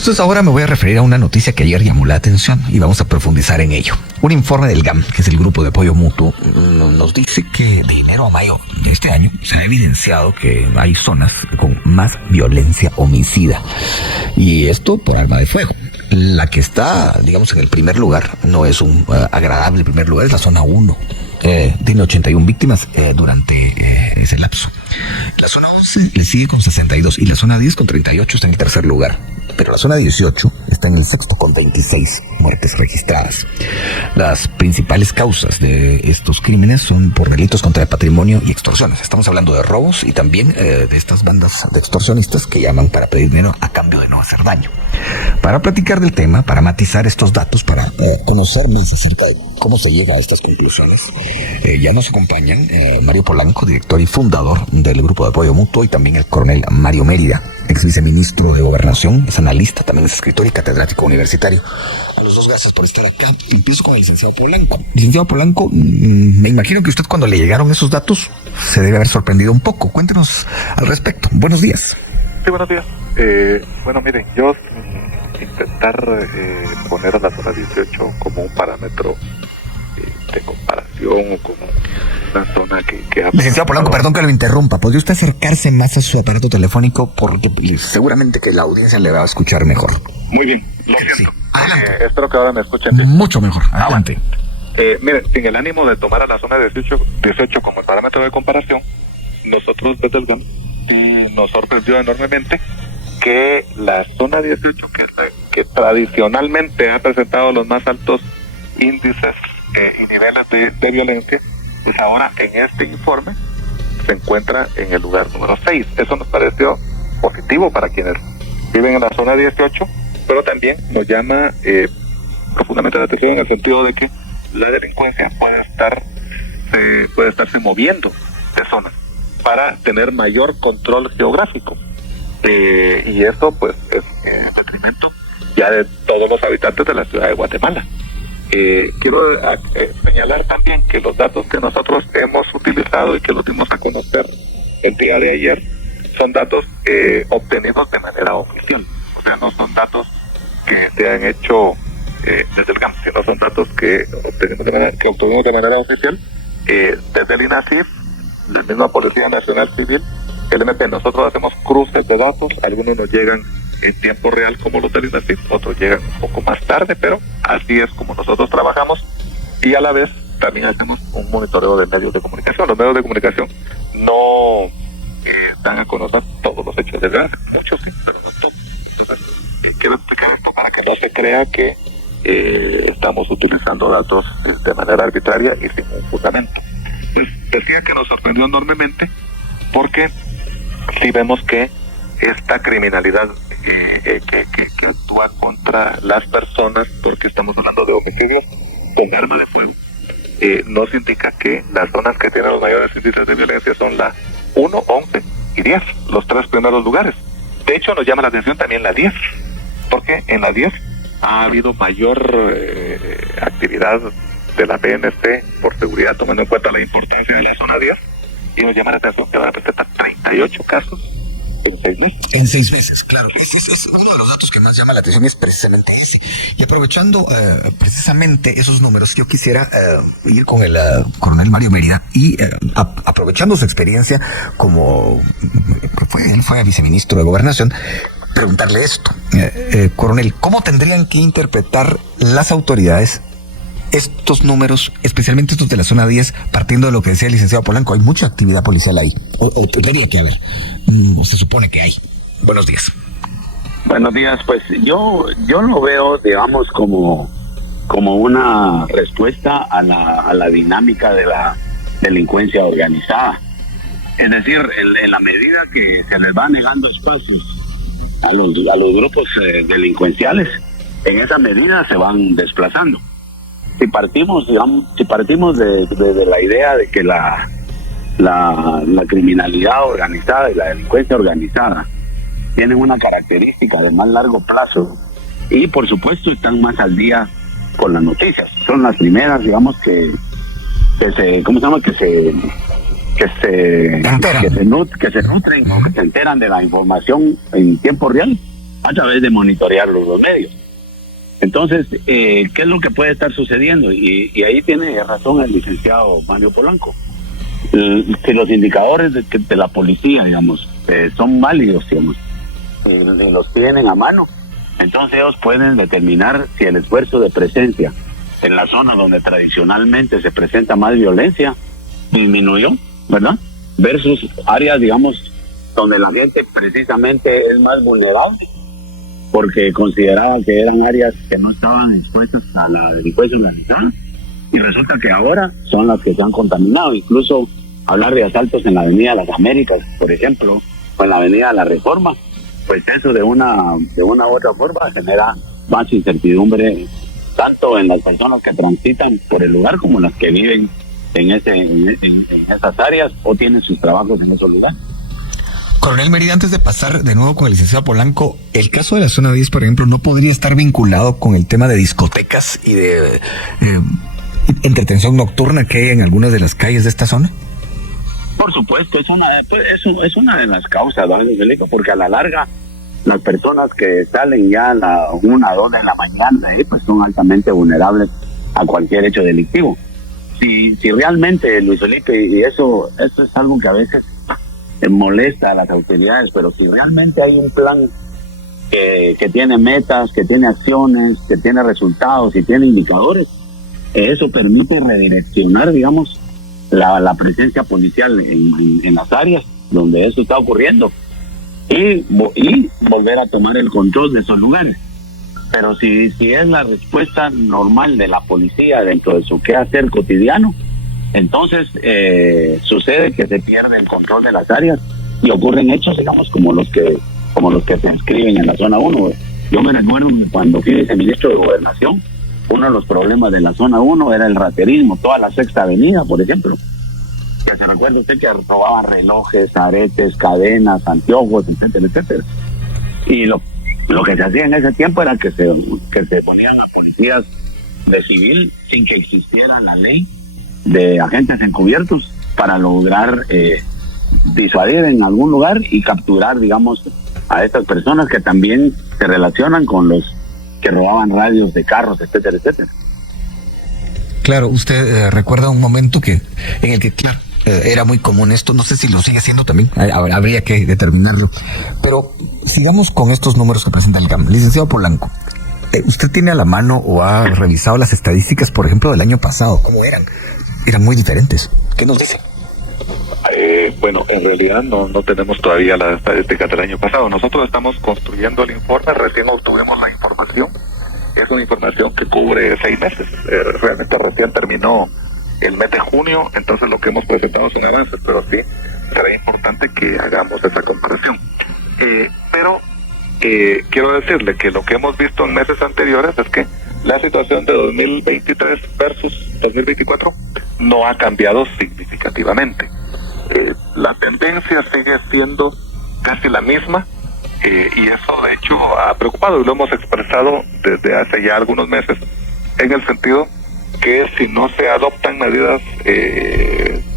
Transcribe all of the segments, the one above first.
Entonces ahora me voy a referir a una noticia que ayer llamó la atención y vamos a profundizar en ello. Un informe del GAM, que es el Grupo de Apoyo Mutuo, nos dice que de enero a mayo de este año se ha evidenciado que hay zonas con más violencia homicida. Y esto por arma de fuego. La que está, digamos, en el primer lugar, no es un agradable primer lugar, es la zona 1. Tiene 81 víctimas durante ese lapso. La zona 11 le sigue con 62 y la zona 10 con 38 está en el tercer lugar. Pero la zona 18 está en el sexto con 26 muertes registradas. Las principales causas de estos crímenes son por delitos contra el patrimonio y extorsiones. Estamos hablando de robos y también de estas bandas de extorsionistas que llaman para pedir dinero a cambio de no hacer daño. Para platicar del tema, para matizar estos datos, para conocer más acerca de cómo se llega a estas conclusiones, ya nos acompañan Mario Polanco, director y fundador del Grupo de Apoyo Mutuo, y también el coronel Mario Mérida, ex viceministro de Gobernación, es analista, también es escritor y catedrático universitario. A los dos, gracias por estar acá. Empiezo con el licenciado Polanco. Licenciado Polanco, me imagino que usted, cuando le llegaron esos datos, se debe haber sorprendido un poco. Cuéntenos al respecto. Buenos días. Sí, buenos días. Bueno, miren, yo intentar poner a la zona 18 como un parámetro de comparación o como una zona que ha... Licenciado Polanco, perdón que lo interrumpa. ¿Podría usted acercarse más a su aparato telefónico? Porque seguramente que la audiencia le va a escuchar mejor. Muy bien, lo siento. Sí. Adelante. Espero que ahora me escuchen bien. Mucho mejor. Adelante. Miren, sin el ánimo de tomar a la zona 18 como parámetro de comparación, nosotros desde el GAM nos sorprendió enormemente que la zona 18, que tradicionalmente ha presentado los más altos índices y niveles de violencia, pues ahora en este informe se encuentra en el lugar número 6. Eso nos pareció positivo para quienes viven en la zona 18, pero también nos llama profundamente la atención en el sentido de que la delincuencia puede estarse moviendo de zonas para tener mayor control geográfico. Y eso pues es detrimento ya de todos los habitantes de la ciudad de Guatemala. Quiero señalar también que los datos que nosotros hemos utilizado y que los dimos a conocer el día de ayer son datos obtenidos de manera oficial. O sea, no son datos que se han hecho desde el GAM, sino son datos que obtuvimos de manera oficial desde el INACIF, la misma Policía Nacional Civil, el MP. Nosotros hacemos cruces de datos, algunos nos llegan en tiempo real como los del INACIF, otros llegan un poco más tarde, pero así es como nosotros trabajamos, y a la vez también hacemos un monitoreo de medios de comunicación. Los medios de comunicación no dan a conocer todos los hechos de guerra, muchos sí, pero no todos. Entonces, quiero explicar esto para que no se crea que estamos utilizando datos de manera arbitraria y sin un fundamento. Pues decía que nos sorprendió enormemente porque si vemos que esta criminalidad que actúa contra las personas, porque estamos hablando de homicidios con arma de fuego, nos indica que las zonas que tienen los mayores índices de violencia son la 1, 11 y 10, los tres primeros lugares. De hecho, nos llama la atención también la 10, porque en la 10 ha habido mayor actividad de la PNC por seguridad, tomando en cuenta la importancia de la zona 10, y nos llama la atención que ahora presenta 38 casos en 6 meses. En 6 meses, claro. Es uno de los datos que más llama la atención, es precisamente ese. Y aprovechando precisamente esos números, yo quisiera ir con el coronel Mario Mérida y aprovechando su experiencia como él fue viceministro de Gobernación, preguntarle esto. Coronel, ¿cómo tendrían que interpretar las autoridades estos números, especialmente estos de la zona 10, partiendo de lo que decía el licenciado Polanco? Hay mucha actividad policial ahí, o tendría que haber, o se supone que hay. Buenos días. Buenos días, pues yo lo veo, digamos, como una respuesta a la dinámica de la delincuencia organizada. Es decir, en la medida que se les va negando espacios a los grupos delincuenciales, en esa medida se van desplazando. Si partimos de la idea de que la criminalidad organizada y la delincuencia organizada tienen una característica de más largo plazo y por supuesto están más al día con las noticias, son las primeras, digamos, que se nutren o que se enteran de la información en tiempo real, a través de monitorearlos los medios. Entonces, ¿qué es lo que puede estar sucediendo? Y ahí tiene razón el licenciado Mario Polanco. Si los indicadores de la policía, digamos, son válidos, digamos, y los tienen a mano, entonces ellos pueden determinar si el esfuerzo de presencia en la zona donde tradicionalmente se presenta más violencia disminuyó, ¿verdad? Versus áreas, digamos, donde la gente precisamente es más vulnerable, porque consideraba que eran áreas que no estaban expuestas a la delincuencia organizada, y resulta que ahora son las que se han contaminado. Incluso hablar de asaltos en la Avenida Las Américas, por ejemplo, o en la Avenida La Reforma, pues eso de una u otra forma genera más incertidumbre, tanto en las personas que transitan por el lugar como las que viven en esas áreas o tienen sus trabajos en esos lugares. Coronel Mérida, antes de pasar de nuevo con el licenciado Polanco, el caso de la zona 10, por ejemplo, ¿no podría estar vinculado con el tema de discotecas y de entretención nocturna que hay en algunas de las calles de esta zona? Por supuesto, es una de las causas, don Felipe, porque a la larga las personas que salen ya a la 1 o 2 de la mañana, pues son altamente vulnerables a cualquier hecho delictivo. Si realmente, Luis Felipe, y eso es algo que a veces molesta a las autoridades, pero si realmente hay un plan que tiene metas, que tiene acciones, que tiene resultados y tiene indicadores, eso permite redireccionar, digamos, la presencia policial en las áreas donde eso está ocurriendo y volver a tomar el control de esos lugares. Pero si es la respuesta normal de la policía dentro de su quehacer cotidiano, entonces sucede que se pierde el control de las áreas y ocurren hechos, digamos, como los que se inscriben en la zona 1. Yo me recuerdo que cuando fui viceministro de Gobernación, uno de los problemas de la zona 1 era el raterismo, toda la Sexta Avenida, por ejemplo. Que se recuerda usted que robaban relojes, aretes, cadenas, anteojos, etcétera, etcétera. Y lo que se hacía en ese tiempo era que se ponían a policías de civil sin que existiera la ley de agentes encubiertos para lograr disuadir en algún lugar y capturar, digamos, a estas personas que también se relacionan con los que robaban radios de carros, etcétera, etcétera. Claro, usted recuerda un momento en el que, claro, era muy común esto, no sé si lo sigue haciendo también, habría que determinarlo, pero sigamos con estos números que presenta el GAM. Licenciado Polanco, ¿usted tiene a la mano o ha revisado las estadísticas, por ejemplo, del año pasado? ¿Cómo eran? Eran muy diferentes. ¿Qué nos dice? Bueno, en realidad no tenemos todavía las estadísticas del año pasado. Nosotros estamos construyendo el informe, recién obtuvimos la información. Es una información que cubre 6 meses. Realmente recién terminó el mes de junio, entonces lo que hemos presentado son avances, pero sí será importante que hagamos esa comparación. Pero quiero decirle que lo que hemos visto en meses anteriores es que la situación de 2023 versus 2024 no ha cambiado significativamente. La tendencia sigue siendo casi la misma, y eso de hecho ha preocupado y lo hemos expresado desde hace ya algunos meses, en el sentido que si no se adoptan medidas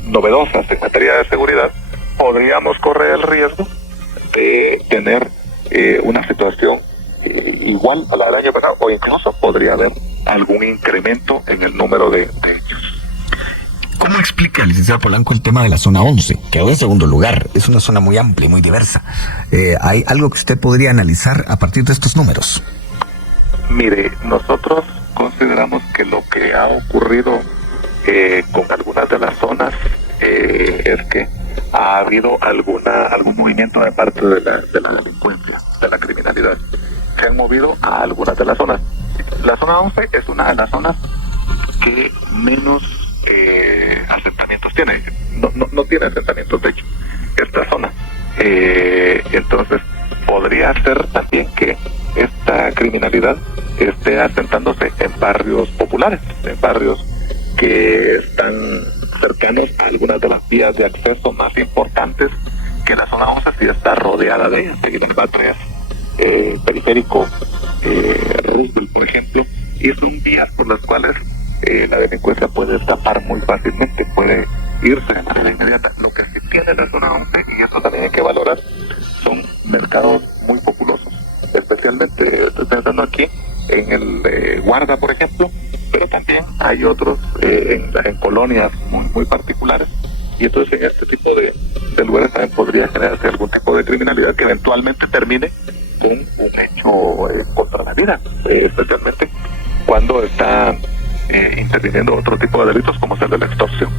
novedosas en materia de seguridad, podríamos correr el riesgo de tener una situación igual a la del año pasado, o incluso podría haber algún incremento en el número de hechos. ¿Cómo explica, licenciado Polanco, el tema de la zona 11? Quedó en segundo lugar, es una zona muy amplia y muy diversa. ¿Hay algo que usted podría analizar a partir de estos números? Mire, nosotros consideramos que lo que ha ocurrido con algunas de las zonas es que ha habido algún movimiento de parte de la delincuencia, de la criminalidad. Se han movido a algunas de las zonas. La zona 11 es una de las zonas que menos asentamientos tiene. No tiene asentamientos, de hecho, esta zona. Entonces, podría ser también que esta criminalidad esté asentándose en barrios populares, en barrios que están cercanos a algunas de las vías de acceso más importantes, que la zona 11 sí está rodeada de ellas. Seguir Batres, Periférico, Roosevelt, por ejemplo, y son vías por las cuales la delincuencia puede escapar muy fácilmente, puede irse de manera inmediata. Lo que sí tiene la zona 11, y eso también hay que valorar, son mercados muy populosos, especialmente Guarda, por ejemplo, pero también hay otros en colonias muy particulares, y entonces en este tipo de lugares también podría generarse algún tipo de criminalidad que eventualmente termine con un hecho contra la vida, especialmente cuando está interviniendo otro tipo de delitos como es el de la extorsión.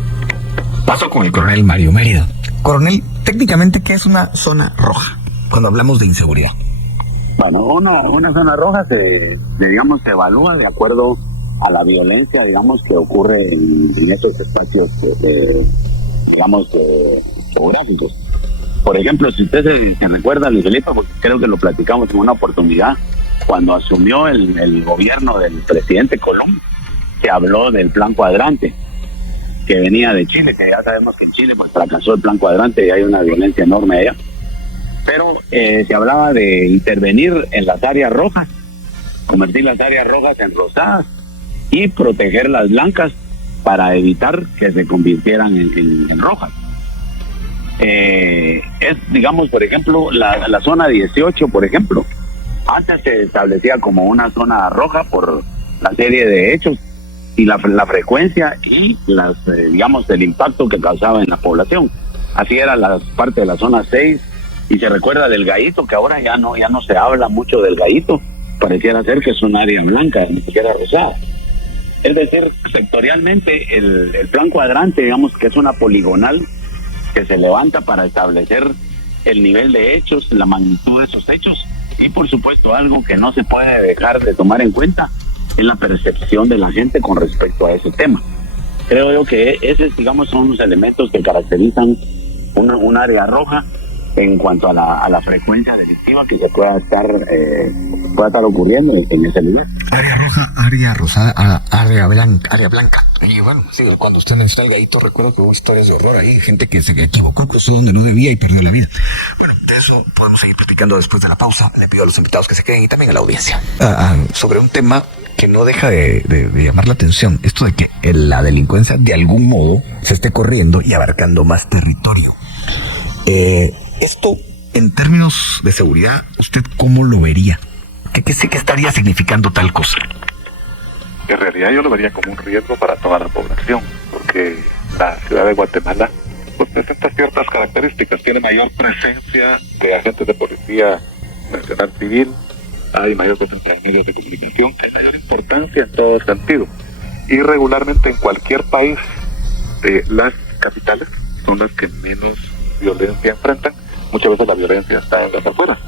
Paso con el coronel Mario Mérida. Coronel, técnicamente, ¿qué es una zona roja cuando hablamos de inseguridad? Bueno, una zona roja se evalúa de acuerdo a la violencia, digamos, que ocurre en estos espacios, geográficos. Por ejemplo, si usted se recuerda, Luis Felipe, porque creo que lo platicamos en una oportunidad, cuando asumió el gobierno del presidente Colón, se habló del plan cuadrante, que venía de Chile, que ya sabemos que en Chile pues fracasó el plan cuadrante y hay una violencia enorme allá. Pero se hablaba de intervenir en las áreas rojas, convertir las áreas rojas en rosadas y proteger las blancas para evitar que se convirtieran en rojas. Es, digamos, por ejemplo, la zona 18, por ejemplo, antes se establecía como una zona roja por la serie de hechos y la frecuencia y el impacto que causaba en la población. Así era la parte de la zona 6, y se recuerda del Gallito, que ahora ya no se habla mucho del Gallito, pareciera ser que es un área blanca, ni siquiera rosada. Es decir, sectorialmente el plan cuadrante, digamos que es una poligonal que se levanta para establecer el nivel de hechos, la magnitud de esos hechos, y por supuesto algo que no se puede dejar de tomar en cuenta es la percepción de la gente con respecto a ese tema. Creo yo que esos, digamos, son los elementos que caracterizan un área roja en cuanto a la frecuencia delictiva que se pueda estar ocurriendo en ese lugar. Área roja, área rosada, área blanca. Y bueno, sí, cuando usted menciona el Gallito, recuerdo que hubo historias de horror ahí, gente que se equivocó, cruzó donde no debía y perdió la vida. Bueno, de eso podemos seguir platicando después de la pausa. Le pido a los invitados que se queden y también a la audiencia. Sobre un tema que no deja de llamar la atención, esto de que la delincuencia de algún modo se esté corriendo y abarcando más territorio. Esto, en términos de seguridad, ¿usted cómo lo vería? ¿Qué estaría significando tal cosa? En realidad yo lo vería como un riesgo para toda la población, porque la ciudad de Guatemala pues presenta ciertas características, tiene mayor presencia de agentes de policía nacional civil, hay mayor presencia de medios de comunicación, hay mayor importancia en todo sentido, y regularmente en cualquier país las capitales son las que menos violencia enfrentan. Muchas veces la violencia está en las afueras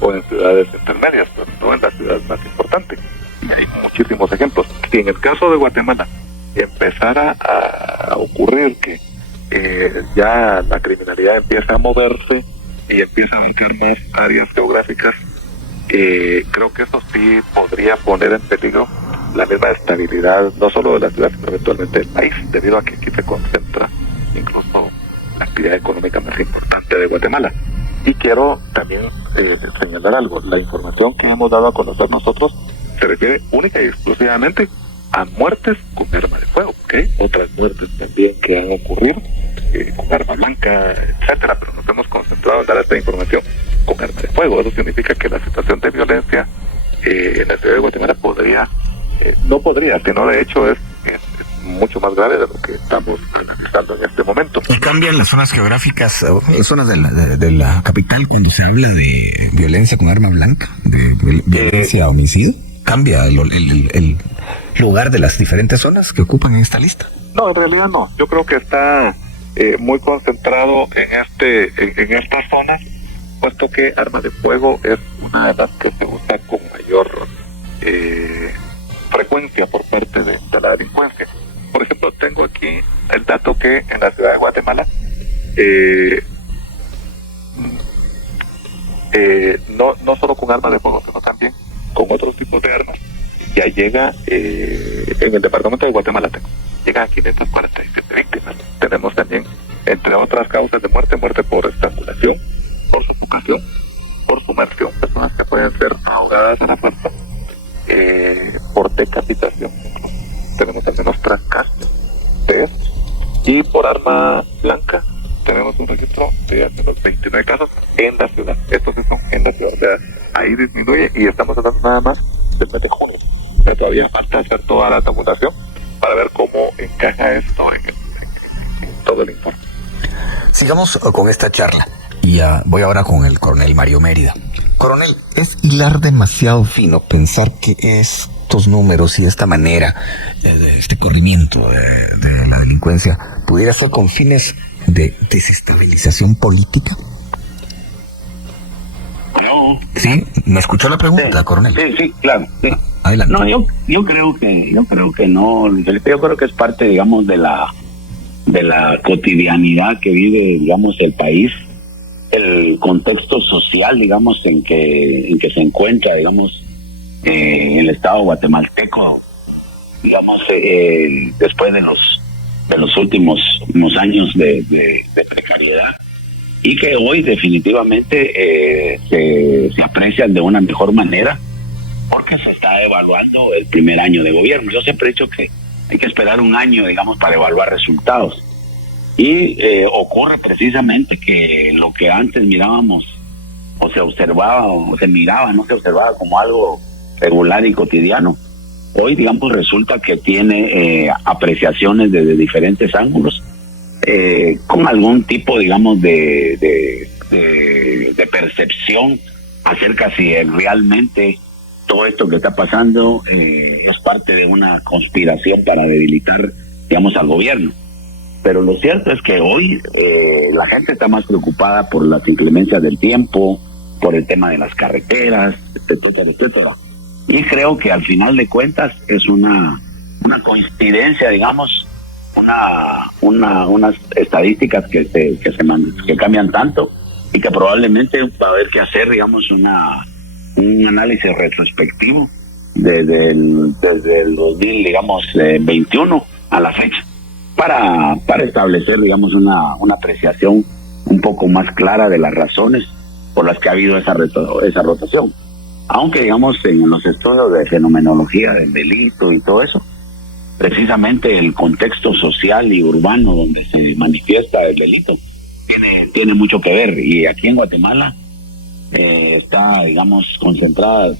o en ciudades intermedias, pero no en las ciudades más importantes. Y hay muchísimos ejemplos. Si en el caso de Guatemala empezara a ocurrir que ya la criminalidad empieza a moverse y empieza a abarcar más áreas geográficas, creo que eso sí podría poner en peligro la misma estabilidad, no solo de la ciudad, sino eventualmente del país, debido a que aquí se concentra incluso la actividad económica más importante de Guatemala. Y quiero también señalar algo. La información que hemos dado a conocer nosotros se refiere única y exclusivamente a muertes con arma de fuego, ¿ok? Otras muertes también que han ocurrido con arma blanca, etcétera, pero nos hemos concentrado en dar esta información con arma de fuego. Eso significa que la situación de violencia en la ciudad de Guatemala no podría, sino de hecho es mucho más grave de lo que estamos analizando en este momento. ¿Y cambian las zonas geográficas, las zonas de la capital cuando se habla de violencia con arma blanca, de violencia homicidio? ¿Cambia el lugar de las diferentes zonas que ocupan en esta lista? No, en realidad no. Yo creo que está muy concentrado en estas zonas, puesto que arma de fuego es una de las que se usa con mayor frecuencia por parte de la delincuencia. Por ejemplo, tengo aquí el dato que en la ciudad de Guatemala no solo con armas de fuego, sino también con otros tipos de armas, ya llega en el departamento de Guatemala llega a 547 víctimas. Tenemos también, entre otras causas de muerte por estrangulación, por sofocación, por sumersión, personas que pueden ser ahogadas a la fuerza, por decapitación. Tenemos al menos 3 casos de eso. Y por arma blanca tenemos un registro de al menos 29 casos en la ciudad. Estos sí son en la ciudad. O sea, ahí disminuye y estamos hablando nada más del mes de junio. pero todavía falta hacer toda la tabulación para ver cómo encaja esto en todo el informe. Sigamos con esta charla. Y voy ahora con el coronel Mario Mérida. Coronel, es hilar demasiado fino pensar que estos números y esta manera, este corrimiento de la delincuencia, pudiera ser con fines de desestabilización política. No. ¿Sí? ¿Me escuchó la pregunta, Sí, coronel? sí, claro. Sí. Adelante. No, yo creo que no, Felipe. Yo creo que es parte, digamos, de la cotidianidad que vive, digamos, el país, el contexto social, digamos, en que se encuentra, digamos, el Estado guatemalteco, digamos, después de los últimos años de precariedad, y que hoy definitivamente se aprecian de una mejor manera porque se está evaluando el primer año de gobierno. Yo siempre he dicho que hay que esperar un año, digamos, para evaluar resultados. Y ocurre precisamente que lo que antes mirábamos o se observaba o se miraba, no se observaba como algo regular y cotidiano, hoy, digamos, resulta que tiene apreciaciones desde diferentes ángulos, con algún tipo, digamos, de percepción acerca si realmente todo esto que está pasando es parte de una conspiración para debilitar, digamos, al gobierno. Pero lo cierto es que hoy la gente está más preocupada por las inclemencias del tiempo, por el tema de las carreteras, etcétera, etcétera. Y creo que al final de cuentas es una coincidencia, digamos, unas estadísticas que cambian tanto, y que probablemente va a haber que hacer, digamos, un análisis retrospectivo desde el 2021 a la fecha, para establecer, digamos, una apreciación un poco más clara de las razones por las que ha habido esa rotación. Aunque, digamos, en los estudios de fenomenología del delito y todo eso, precisamente el contexto social y urbano donde se manifiesta el delito tiene mucho que ver. Y aquí en Guatemala está, digamos, concentrada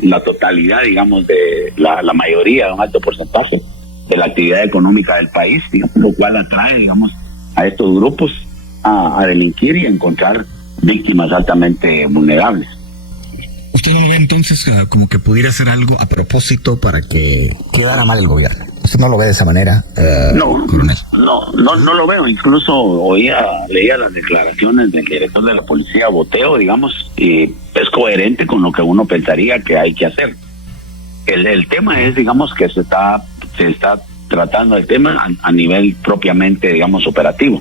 la totalidad, digamos, de la mayoría, un alto porcentaje de la actividad económica del país, digamos, lo cual atrae, digamos, a estos grupos a delinquir y a encontrar víctimas altamente vulnerables. ¿Usted no lo ve entonces como que pudiera hacer algo a propósito para que quedara mal el gobierno? ¿Usted no lo ve de esa manera, coronel? No lo veo. Incluso leía las declaraciones del director de la policía, Boteo, digamos, y es coherente con lo que uno pensaría que hay que hacer. El tema es, digamos, que se está tratando el tema a nivel propiamente, digamos, operativo.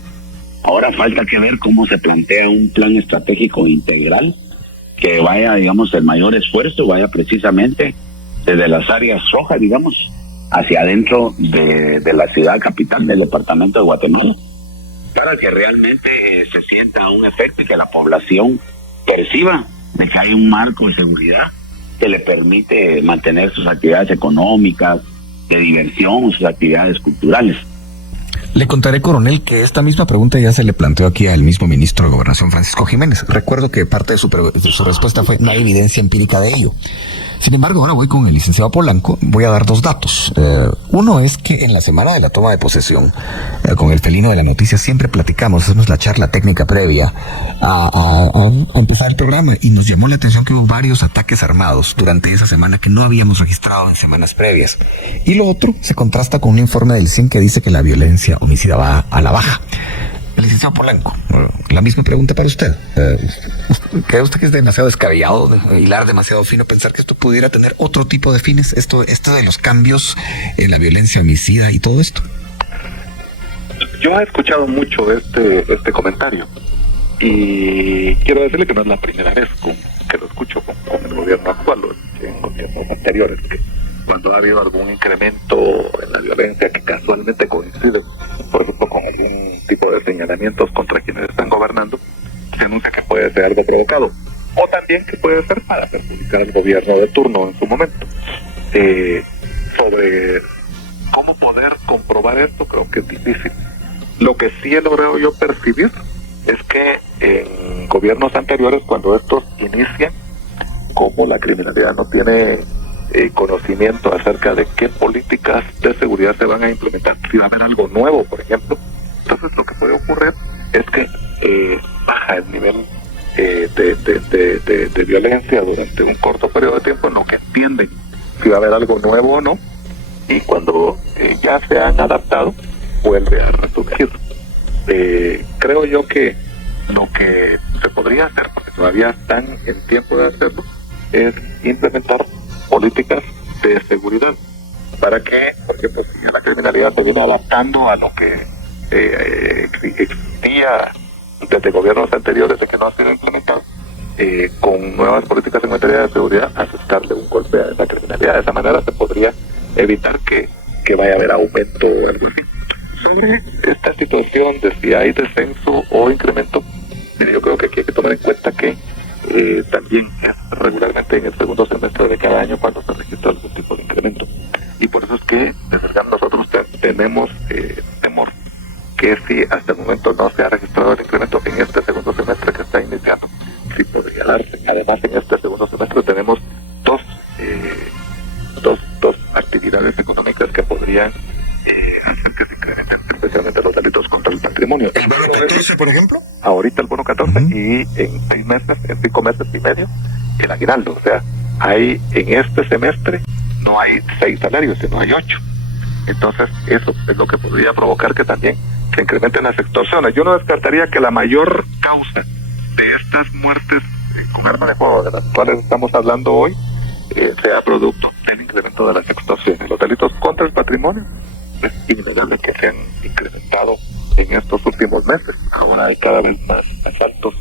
Ahora falta que ver cómo se plantea un plan estratégico integral que vaya, digamos, el mayor esfuerzo vaya precisamente desde las áreas rojas, digamos, hacia adentro de la ciudad capital del departamento de Guatemala, para que realmente se sienta un efecto y que la población perciba de que hay un marco de seguridad que le permite mantener sus actividades económicas, de diversión, sus actividades culturales. Le contaré, coronel, que esta misma pregunta ya se le planteó aquí al mismo ministro de Gobernación, Francisco Jiménez. Recuerdo que parte de su respuesta fue: no hay evidencia empírica de ello. Sin embargo, ahora voy con el licenciado Polanco. Voy a dar dos datos. Uno es que en la semana de la toma de posesión, con el felino de la noticia, siempre platicamos, hacemos la charla técnica previa a empezar el programa, y nos llamó la atención que hubo varios ataques armados durante esa semana que no habíamos registrado en semanas previas. Y lo otro se contrasta con un informe del CIN que dice que la violencia homicida va a la baja. El licenciado Polanco, la misma pregunta para usted. ¿Cree usted que es demasiado descabellado, hilar demasiado fino, pensar que esto pudiera tener otro tipo de fines? Esto de los cambios en la violencia homicida y todo esto. Yo he escuchado mucho este comentario, y quiero decirle que no es la primera vez que lo escucho con el gobierno actual, o en gobiernos anteriores, que cuando ha habido algún incremento en la violencia que casualmente coincide, por ejemplo, con algún tipo de señalamientos contra quienes están gobernando, se anuncia que puede ser algo provocado, o también que puede ser para perjudicar al gobierno de turno en su momento. Sobre cómo poder comprobar esto, creo que es difícil. Lo que sí he logrado yo percibir es que en gobiernos anteriores, cuando estos inician, como la criminalidad no tiene conocimiento acerca de qué políticas de seguridad se van a implementar, si va a haber algo nuevo, por ejemplo. Entonces lo que puede ocurrir es que baja el nivel de violencia durante un corto periodo de tiempo en lo que entienden si va a haber algo nuevo o no, y cuando ya se han adaptado vuelve a resurgir. Creo yo que lo que se podría hacer, porque todavía están en tiempo de hacerlo, es implementar políticas de seguridad para que, por ejemplo, si la criminalidad se viene adaptando a lo que existía desde gobiernos anteriores de que no ha sido implementado, con nuevas políticas en materia de seguridad, asestarle un golpe a esa criminalidad. De esa manera se podría evitar que vaya a haber aumento o algo así. Sobre esta situación de si hay descenso o incremento, yo creo que aquí hay que tomar en cuenta que también es regularmente en el segundo semestre de cada año cuando se registra algún tipo de incremento. Y por eso es que desde el GAM nosotros tenemos temor que si hasta el momento no se ha registrado el incremento en este segundo semestre que está iniciando, sí podría darse. Además, en este segundo semestre tenemos dos actividades económicas que podrían hacer que se incrementen, especialmente los delitos contra el patrimonio. ¿El bono 14, por ejemplo? Ahorita el bono 14 y en 5 meses y medio el aguinaldo. O sea, hay en este semestre no hay 6 salarios, sino hay 8. Entonces, eso es lo que podría provocar que también se incrementen las extorsiones. Yo no descartaría que la mayor causa de estas muertes con arma de fuego de las cuales estamos hablando hoy sea producto del incremento de las extorsiones. Los delitos contra el patrimonio es innegable que se han incrementado en estos últimos meses. Ahora hay cada vez más asaltos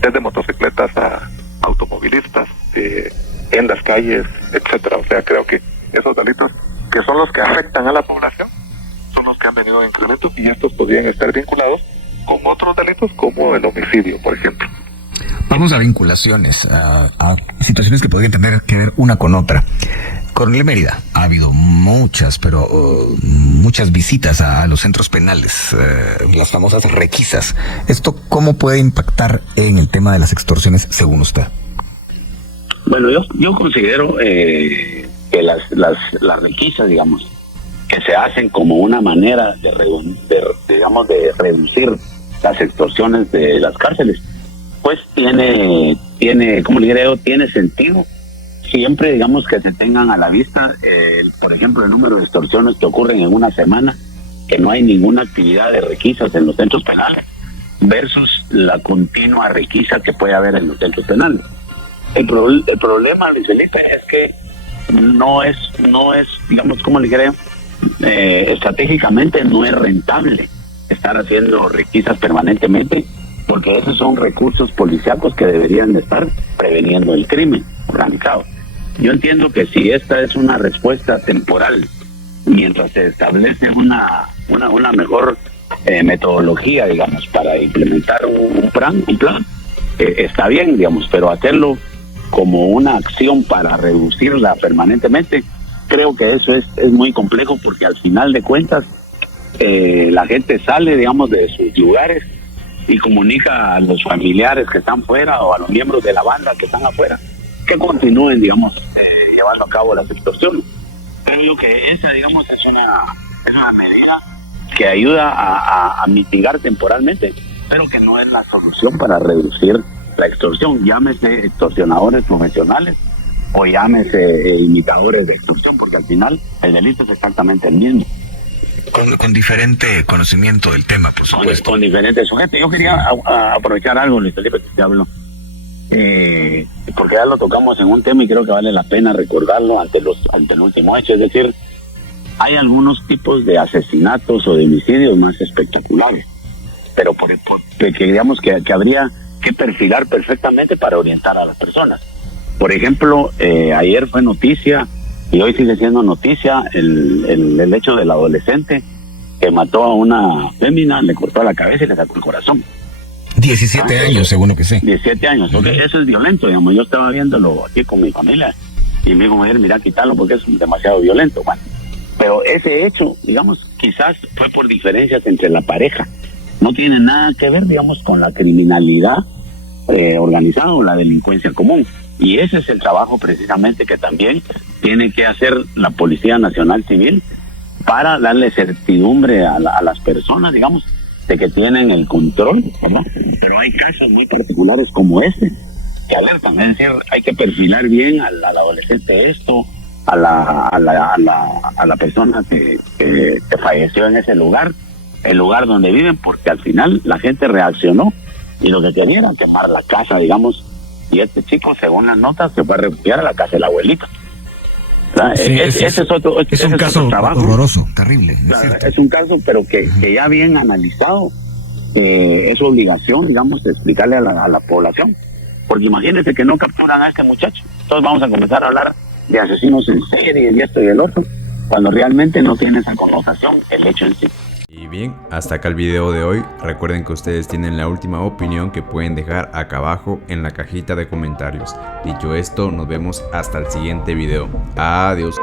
desde motocicletas a automovilistas en las calles, etcétera. O sea, creo que esos delitos que son los que afectan a la población son los que han venido en incremento, y estos podrían estar vinculados con otros delitos como el homicidio, por ejemplo. Vamos a vinculaciones, a situaciones que podrían tener que ver una con otra. Coronel Mérida, ha habido muchas visitas a los centros penales, las famosas requisas. ¿Esto cómo puede impactar en el tema de las extorsiones según usted? Bueno, yo considero que las requisas, digamos, que se hacen como una manera de reducir las extorsiones de las cárceles, pues tiene sentido siempre, digamos, que se tengan a la vista, por ejemplo, el número de extorsiones que ocurren en una semana, que no hay ninguna actividad de requisas en los centros penales, versus la continua requisa que puede haber en los centros penales. El problema, Luis Felipe, es que no es, digamos, ¿cómo le creo? Estratégicamente no es rentable estar haciendo requisas permanentemente, porque esos son recursos policíacos que deberían de estar preveniendo el crimen organizado. Yo entiendo que si esta es una respuesta temporal, mientras se establece una mejor metodología, digamos, para implementar un plan, está bien, digamos, pero hacerlo como una acción para reducirla permanentemente, creo que eso es muy complejo, porque al final de cuentas la gente sale, digamos, de sus lugares y comunica a los familiares que están fuera o a los miembros de la banda que están afuera que continúen, digamos, llevando a cabo las extorsiones. Creo que esa, digamos, es una medida que ayuda a mitigar temporalmente, pero que no es la solución para reducir la extorsión, llámese extorsionadores profesionales o llámese imitadores de extorsión, porque al final el delito es exactamente el mismo. Con diferente conocimiento del tema, por supuesto. Con diferentes sujetos. Yo quería aprovechar algo, Luis Felipe, que te hablo, porque ya lo tocamos en un tema y creo que vale la pena recordarlo ante el último hecho. Es decir, hay algunos tipos de asesinatos o de homicidios más espectaculares, pero que digamos que habría que perfilar perfectamente para orientar a las personas. Por ejemplo, ayer fue noticia y hoy sigue siendo noticia el hecho del adolescente que mató a una fémina, le cortó la cabeza y le sacó el corazón. 17 años, según lo que sé. 17 años, okay. Eso es violento, digamos. Yo estaba viéndolo aquí con mi familia y me dijo, mira, quitarlo porque es demasiado violento. Bueno, pero ese hecho, digamos, quizás fue por diferencias entre la pareja. No tiene nada que ver, digamos, con la criminalidad organizada o la delincuencia común. Y ese es el trabajo precisamente que también tiene que hacer la Policía Nacional Civil para darle certidumbre a las personas, digamos, de que tienen el control, ¿verdad? Pero hay casos muy particulares como este que alertan, es decir, hay que perfilar bien al adolescente a la persona que falleció en ese lugar, el lugar donde viven, porque al final la gente reaccionó y lo que quería era quemar la casa, digamos, y este chico, según las notas, se fue a refugiar a la casa de la abuelita. Sí, ese es otro, es un caso horroroso, terrible. Claro, es un caso, pero que ya bien analizado, es obligación, digamos, de explicarle a la población. Porque imagínense que no capturan a este muchacho. Entonces vamos a comenzar a hablar de asesinos en serie y esto y el otro, cuando realmente no tiene esa connotación el hecho en sí. Y bien, hasta acá el video de hoy. Recuerden que ustedes tienen la última opinión que pueden dejar acá abajo en la cajita de comentarios. Dicho esto, nos vemos hasta el siguiente video. Adiós.